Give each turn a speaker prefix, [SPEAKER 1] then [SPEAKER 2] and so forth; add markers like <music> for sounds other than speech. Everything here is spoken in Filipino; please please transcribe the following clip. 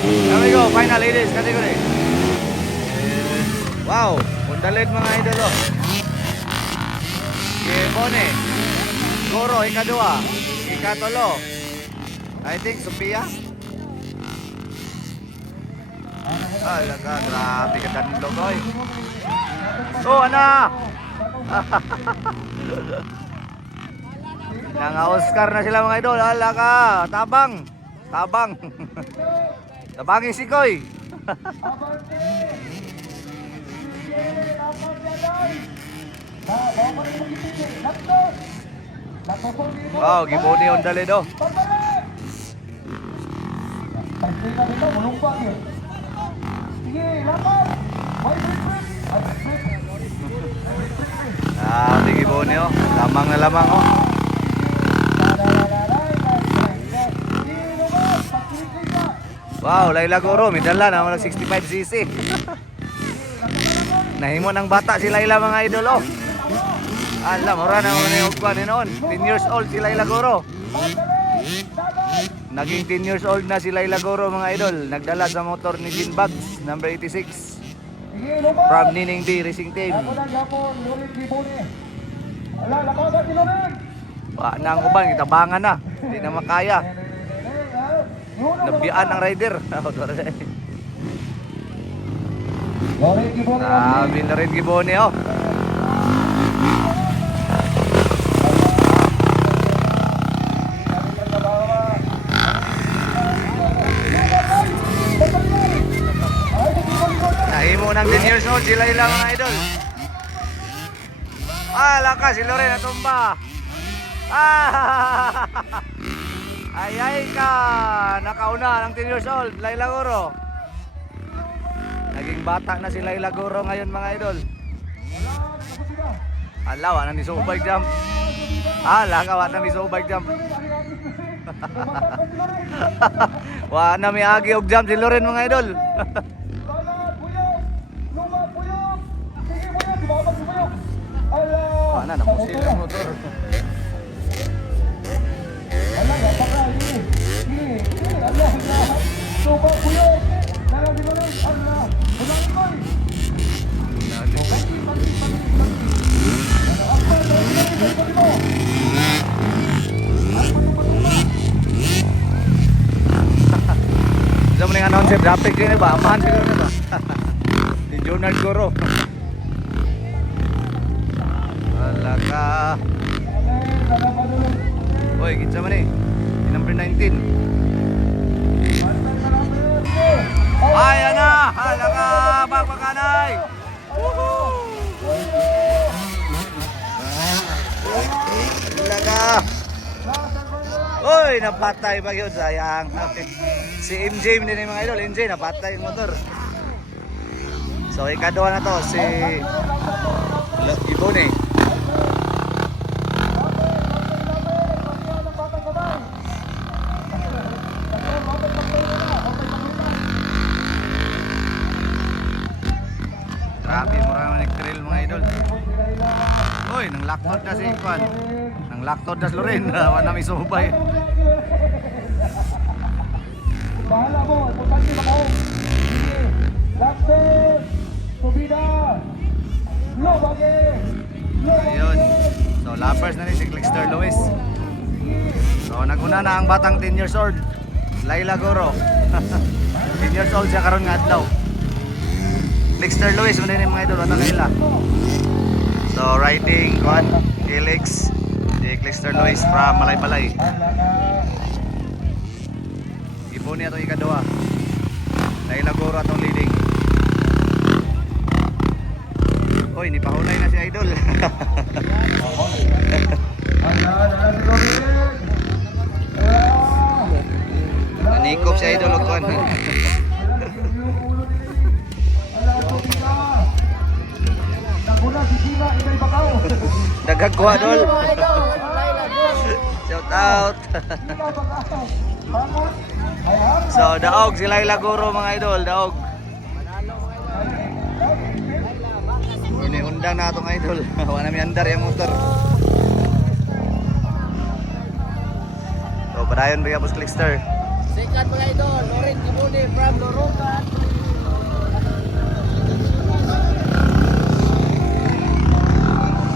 [SPEAKER 1] There we go, final ladies category. Wow, pundalit mga idol oh. Kemone, Goro, ikadua, ikatolo. I think Sophia. Ay, laka, grabe ka danlog, oy. Oh, ana! <laughs> Nanga Oscar na sila mga idol. Hala ka, tabang. Tabang. <laughs> Tabangin si Koy. wow, giboni on dalido. Ah, di giboni oh. Lamang na lamang oh. Wow, Laila Goro, midala na mga 65cc. Nahimo ng bata si Laila mga idol oh. Alam, mura na mga yung kwan noon. 10 years old si Laila Goro. Naging 10 years old na si Laila Goro mga idol. Nagdala sa motor ni Jean Bugs, number 86. From Nining B Racing Team. Wa na ang uban, itabangan na. Hindi na makaya. Nabiyaan ang rider. <laughs> Grabe na rin gibone oh. Nahimo ng 10 years old sila ilang mga idol. Ah, lakas si Lorena tumba. Ah! <laughs> Ay ay ka, nakauna ng 10 years old, Laila Goro. Naging bata na si Laila Goro ngayon mga idol. Ala, wala ni subay jump. Ala, ka wala ni subay jump. <laughs> wala na may agi og jump si Loren mga idol. <laughs> Wala na po sila motor. Mga announcer, dapat din ba? Amahan siguro na ba? <laughs> Ni Jonard Goro. Wala ka. Oy, kitsa man eh. Number 19. Ay, ana! Hala ka! Bagbakanay! Uy, napatay pa yun, sayang. si MJ din yung mga idol, MJ napatay yung motor. So, ikaduha na to, si Ibone. Grabe, mura naman nag-trail mga idol. Uy, nang laktod na si Kwan. Nang laktod na si Loren. <laughs> Wala na may subay.
[SPEAKER 2] Bahala mo, importante ba kayo? Lakse, subida, lobage,
[SPEAKER 1] Ayun. So, lappers na rin si Clickster Lewis. So, naguna na ang batang 10 years old. Laila Goro. <laughs> 10 years old siya karon nga adlaw. Clickster Lewis, muna yung mga idol. Wala kaila. So, riding, Kwan, Helix. Si Clickster Lewis from Malay-Malay. Ipo niya itong ikaduha. Laila Goro atong leading. Hoy, ni pahulay na si Idol. <laughs> Nanikop si Idol
[SPEAKER 2] bakaw. <laughs>
[SPEAKER 1] Daghag ko Idol. Out. <laughs> So, daog si Laila Guro mga idol, daog. Iniundang na itong idol. <laughs> Wala namin andar yung motor. So, padayon rin Boss Clickster.
[SPEAKER 3] Second mga idol, Lorin Kimuni from Lorocan,